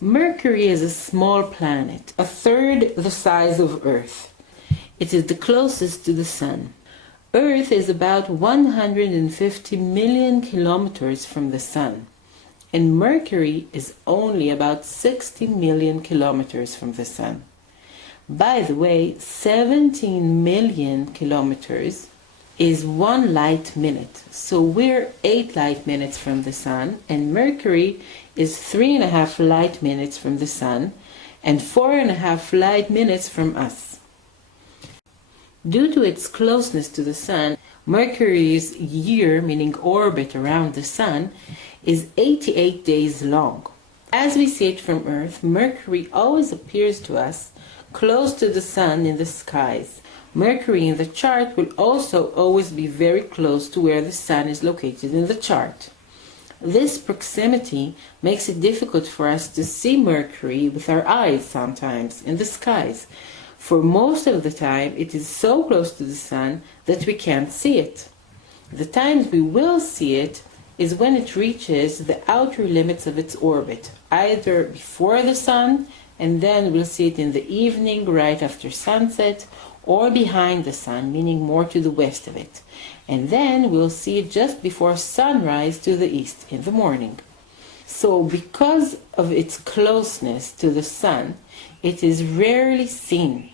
Mercury is a small planet, a third the size of Earth. It is the closest to the Sun. Earth is about 150 million kilometers from the Sun, and Mercury is only about 60 million kilometers from the Sun. By the way, 17 million kilometers is 1 light minute. So we're 8 light minutes from the Sun, and Mercury is 3.5 light minutes from the Sun, and 4.5 light minutes from us. Due to its closeness to the Sun, Mercury's year, meaning orbit around the Sun, is 88 days long. As we see it from Earth, Mercury always appears to us close to the Sun in the skies. Mercury in the chart will also always be very close to where the Sun is located in the chart. This proximity makes it difficult for us to see Mercury with our eyes sometimes in the skies. For most of the time, it is so close to the Sun that we can't see it. The times we will see it is when it reaches the outer limits of its orbit, either before the Sun, and then we'll see it in the evening right after sunset, or behind the Sun, meaning more to the west of it. And then we'll see it just before sunrise to the east in the morning. So because of its closeness to the Sun, it is rarely seen.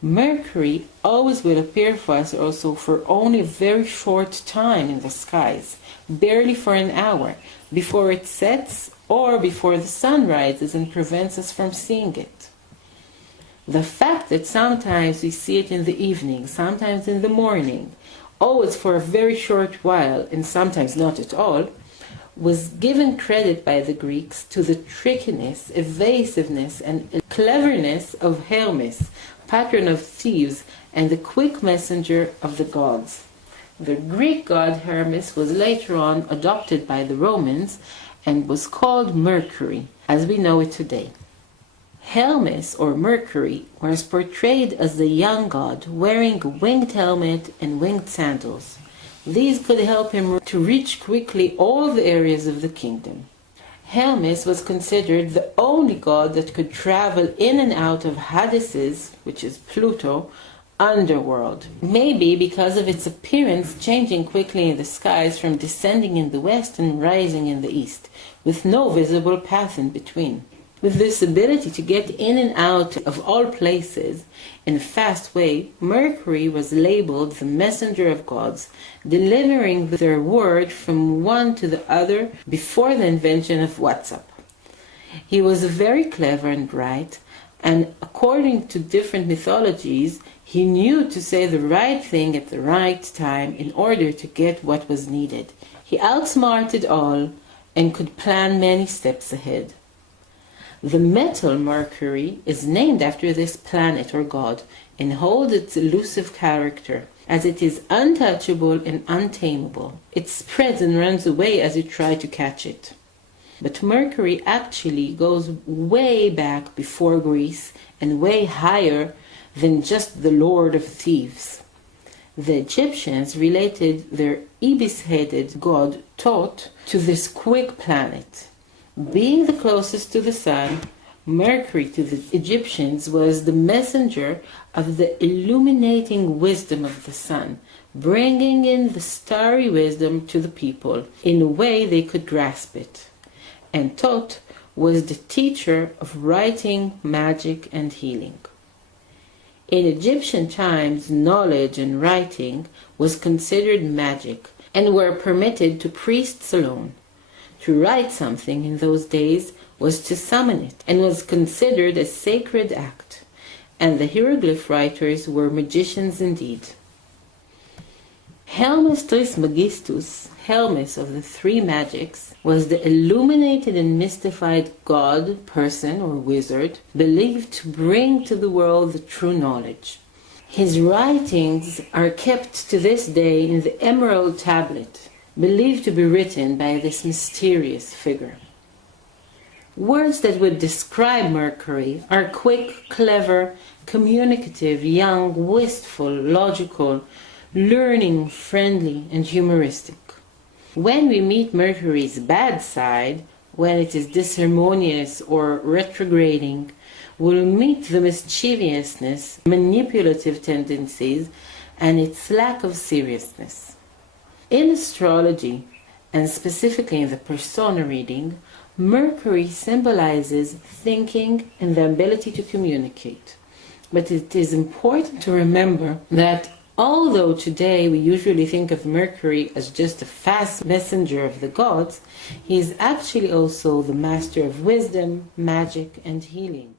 Mercury always will appear for us also for only a very short time in the skies, barely for an hour, before it sets or before the sun rises and prevents us from seeing it. The fact that sometimes we see it in the evening, sometimes in the morning, always for a very short while, and sometimes not at all, was given credit by the Greeks to the trickiness, evasiveness, and cleverness of Hermes, patron of thieves and the quick messenger of the gods. The Greek god Hermes was later on adopted by the Romans and was called Mercury, as we know it today. Hermes, or Mercury, was portrayed as the young god wearing a winged helmet and winged sandals. These could help him to reach quickly all the areas of the kingdom. Hermes was considered the only god that could travel in and out of Hades's, which is Pluto, underworld. Maybe because of its appearance changing quickly in the skies from descending in the west and rising in the east, with no visible path in between. With this ability to get in and out of all places in a fast way, Mercury was labeled the messenger of gods, delivering their word from one to the other before the invention of WhatsApp. He was very clever and bright, and according to different mythologies, he knew to say the right thing at the right time in order to get what was needed. He outsmarted all and could plan many steps ahead. The metal Mercury is named after this planet or god and holds its elusive character, as it is untouchable and untamable. It spreads and runs away as you try to catch it. But Mercury actually goes way back before Greece and way higher than just the Lord of Thieves. The Egyptians related their ibis-headed god Thoth to this quick planet. Being the closest to the Sun, Mercury to the Egyptians was the messenger of the illuminating wisdom of the Sun, bringing in the starry wisdom to the people in a way they could grasp it. And Thoth was the teacher of writing, magic, and healing. In Egyptian times, knowledge and writing was considered magic and were permitted to priests alone. To write something in those days was to summon it and was considered a sacred act, and the hieroglyph writers were magicians indeed. Hermes Trismegistus, Hermes of the three magics, was the illuminated and mystified god, person, or wizard, believed to bring to the world the true knowledge. His writings are kept to this day in the Emerald Tablet, believed to be written by this mysterious figure. Words that would describe Mercury are quick, clever, communicative, young, wistful, logical, learning, friendly, and humoristic. When we meet Mercury's bad side, when it is disharmonious or retrograding, will meet the mischievousness, manipulative tendencies, and its lack of seriousness. In astrology, and specifically in the persona reading, Mercury symbolizes thinking and the ability to communicate. But it is important to remember that although today we usually think of Mercury as just a fast messenger of the gods, he is actually also the master of wisdom, magic, and healing.